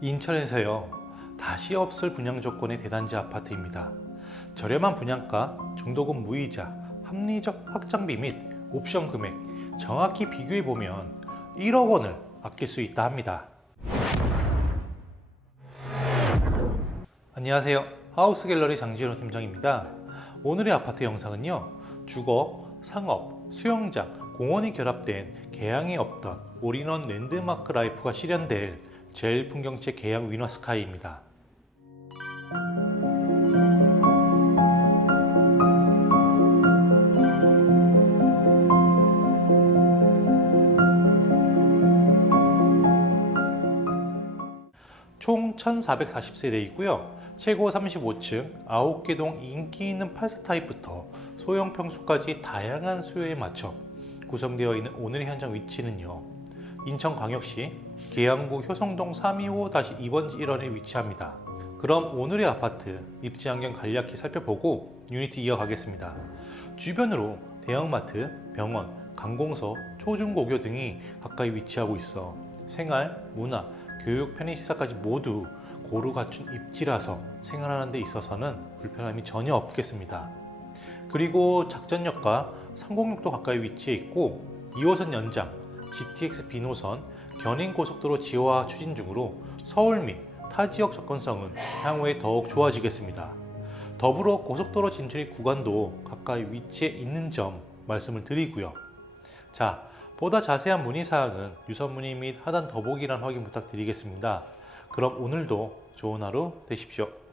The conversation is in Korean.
인천에서요. 다시 없을 분양 조건의 대단지 아파트입니다. 저렴한 분양가, 중도금 무이자, 합리적 확장비 및 옵션 금액 정확히 비교해 보면 1억 원을 아낄 수 있다 합니다. 안녕하세요. 하우스 갤러리 장진호 팀장입니다. 오늘의 아파트 영상은요. 주거, 상업, 수영장, 공원이 결합된 개양이 없던 올인원 랜드마크 라이프가 실현될 제일 풍경채 개양 위너스카이입니다. 총 1440세대 있고요. 최고 35층 9개 동 인기 있는 8세 타입부터 소형 평수까지 다양한 수요에 맞춰 구성되어 있는 오늘의 현장 위치는요. 인천광역시 계양구 효성동 325-2번지 1원에 위치합니다. 그럼 오늘의 아파트 입지 환경 간략히 살펴보고 유니트 이어가겠습니다. 주변으로 대형마트, 병원, 관공서, 초중고교 등이 가까이 위치하고 있어 생활, 문화, 교육 편의시설까지 모두 고루 갖춘 입지라서 생활하는 데 있어서는 불편함이 전혀 없겠습니다. 그리고 작전역과 상공역도 가까이 위치해 있고 2호선 연장, GTX 비노선, 견인고속도로 지화 추진 중으로 서울 및 타 지역 접근성은 향후에 더욱 좋아지겠습니다. 더불어 고속도로 진출입 구간도 가까이 위치해 있는 점 말씀을 드리고요. 자, 보다 자세한 문의사항은 유선 문의 및 하단 더보기란 확인 부탁드리겠습니다. 그럼 오늘도 좋은 하루 되십시오.